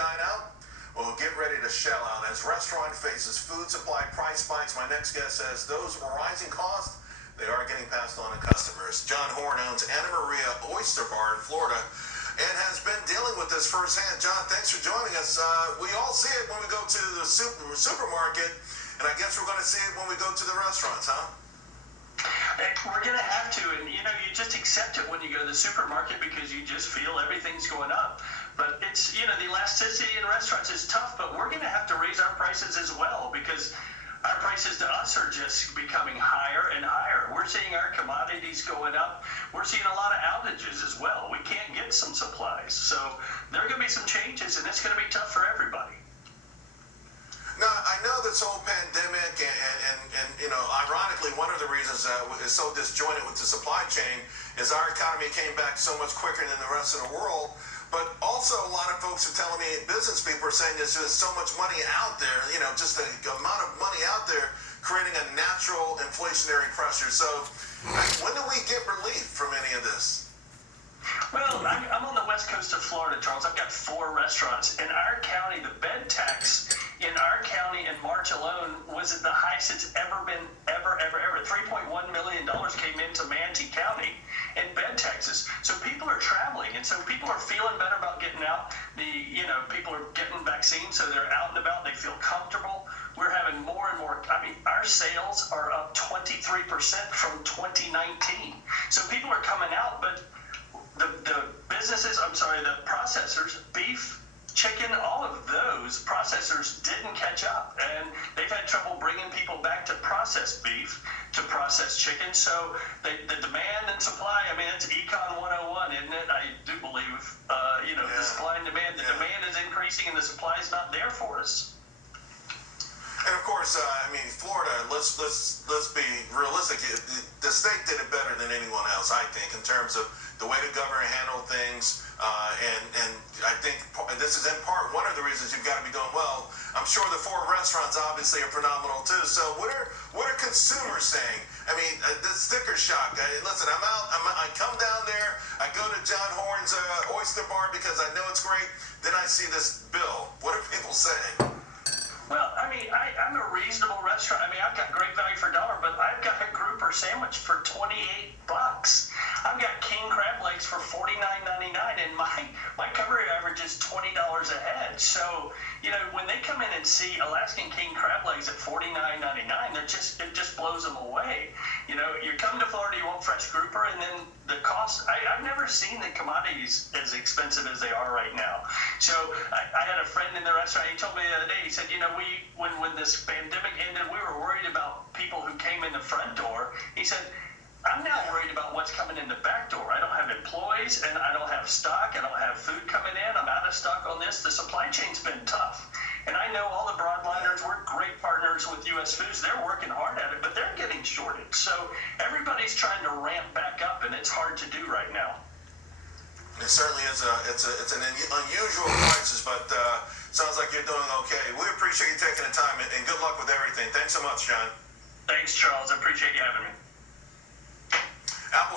dine out? Well, get ready to shell out as restaurant faces food supply price spikes. My next guest says those rising costs, they are getting passed on to customers. John Horn owns Anna Maria Oyster Bar in Florida and has been dealing with this firsthand. John, thanks for joining us. We all see it when we go to the supermarket, and I guess we're going to see it when we go to the restaurants, huh? We're going to have to, and you just accept it when you go to the supermarket because you just feel everything's going up. But it's, the elasticity in restaurants is tough, but we're going to have to raise our prices as well because our prices to us are just becoming higher and higher. We're seeing our commodities going up. We're seeing a lot of outages as well. We can't get some supplies. So there are going to be some changes, and it's going to be tough for everybody. Now, I know this whole pandemic and ironically, one of the reasons is so disjointed with the supply chain is our economy came back so much quicker than the rest of the world. But also a lot of folks are telling me, business people are saying there's just so much money out there, just the amount of money out there creating a natural inflationary pressure. So when do we get relief from any of this? Well, I'm on the west coast of Florida, Charles. I've got 4 restaurants. In our county, the bed tax in our county in March alone was at the highest it's ever been, ever. $3.1 million came into Manatee County in bed taxes. So people are traveling, and so people are feeling better about getting out. People are getting vaccines, so they're out and about. They feel comfortable. We're having more and more. Our sales are up 23% from 2019. So people are coming out, but the businesses, the processors, beef, chicken, all of those processors didn't catch up, and they've had trouble bringing people back to processed beef, to processed chicken. So the demand and supply, it's Econ 101, isn't it? I do believe, the supply and demand. The demand is increasing, and the supply is not there for us. And of course, Florida. Let's be realistic. The state did it better than anyone else, I think, in terms of the way the governor handled things. And I think this is in part one of the reasons you've got to be doing well. I'm sure the 4 restaurants obviously are phenomenal too. So what are consumers saying? This sticker shock. Listen, I come down there. I go to John Horn's Oyster Bar because I know it's great. Then I see this bill. What are people saying? Well, I'm a reasonable restaurant. I've got great value for dollar, but I've got a grouper sandwich for $28. I've got king crab legs for $49.99, and my cover average is $20 a head. So, when they come in and see Alaskan king crab legs at $49.99, it just blows them away. You come to Florida, you want fresh grouper, and then the cost. I've never seen the commodities as expensive as they are right now. So I had a friend in the restaurant. He told me the other day. He said, when this pandemic ended, we were worried about people who came in the front door. He said, I'm now worried about what's coming in the back door. I don't have employees, and I don't have stock. I don't have food coming in. I'm out of stock on this. The supply chain's been tough. And I know all the broadliners, we're great partners with U.S. Foods. They're working hard at it, but they're getting shorted. So everybody's trying to ramp back up, and it's hard to do right now. It certainly is. It's an unusual crisis, but sounds like you're doing okay. We appreciate you taking the time, and good luck with everything. Thanks so much, John. Thanks, Charles. I appreciate you having me. Apple